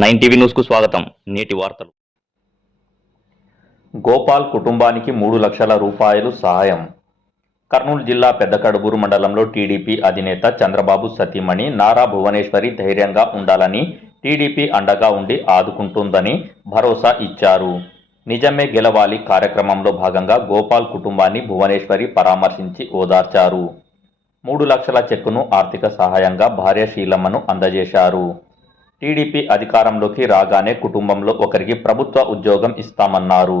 9 TV news కు స్వాగతం. నేటి వార్తలు. గోపాల్ కుటుంబానికి 3 లక్షల రూపాయలు సహాయం. కర్నూలు జిల్లా పెద్దకడుగూరు మండలంలో టీడీపీ అధినేత చంద్రబాబు సతీమణి నారా భువనేశ్వరి ధైర్యంగా ఉండాలని, టీడీపీ అండగా ఉండి ఆదుకుంటుందని భరోసా ఇచ్చారు. నిజమే గెలవాలి కార్యక్రమంలో భాగంగా గోపాల్ కుటుంబాన్ని భువనేశ్వరి పరామర్శించి ఓదార్చారు. 3 లక్షల చెక్కును ఆర్థిక సహాయంగా భార్య శీలమ్మను అందజేశారు. టీడీపీ అధికారంలోకి రాగానే కుటుంబంలో ఒకరికి ప్రభుత్వ ఉద్యోగం ఇస్తామన్నారు.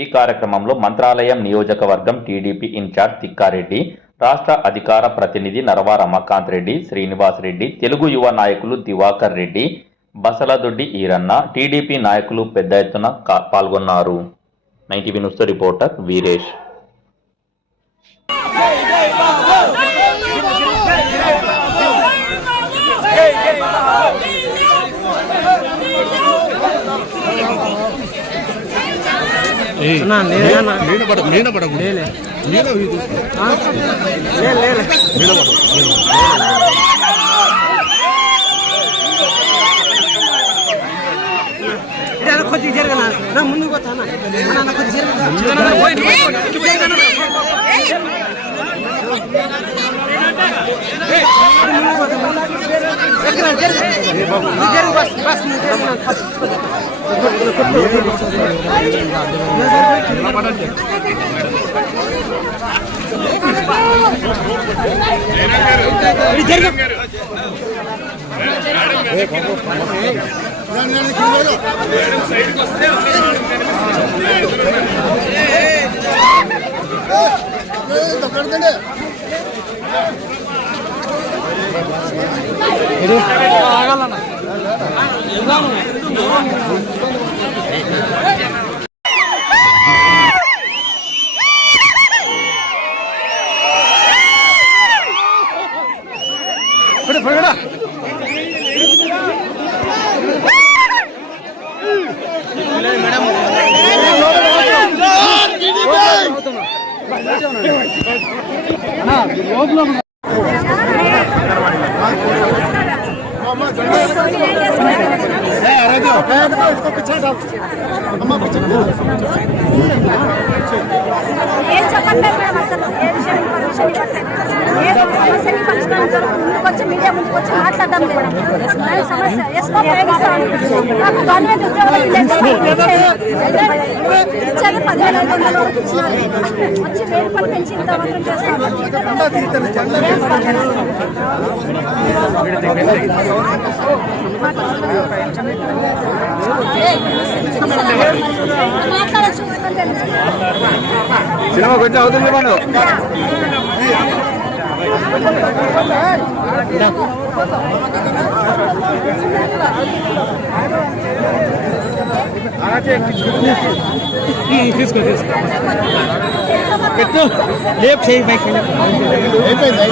ఈ కార్యక్రమంలో మంత్రాలయం నియోజకవర్గం టీడీపీ ఇన్ఛార్జ్ తిక్కారెడ్డి, రాష్ట్ర అధికార ప్రతినిధి నరవ రమాకాంత్ రెడ్డి, శ్రీనివాస్ రెడ్డి, తెలుగు యువ నాయకులు దివాకర్ రెడ్డి, బసలదొడ్డి ఈరన్న, టీడీపీ నాయకులు పెద్ద ఎత్తున పాల్గొన్నారు. 9 టీవీ న్యూస్ రిపోర్టర్ వీరేష్. కొద్దిగా జరగనా ముందుకు పోతానా ముందుకొచ్చి మీడియా ముందుకొచ్చి మాట్లాడదాం లేదు సమస్య ఎస్కో ప్రయోగిస్తాను. నాకు గవర్నమెంట్ ఉద్యోగాలు ఇచ్చారు 15,500 వరకు ఇచ్చినారు. వచ్చి 1000 రూపాయలు పెంచి ఇంత వర్గం చేస్తాను. మాట్లాడ చూసుకుంటే సినిమా కొంచెం అవుతుంది మనం తీసుకో పెట్టు లేపు చేయి పైకి అయిపోయింది.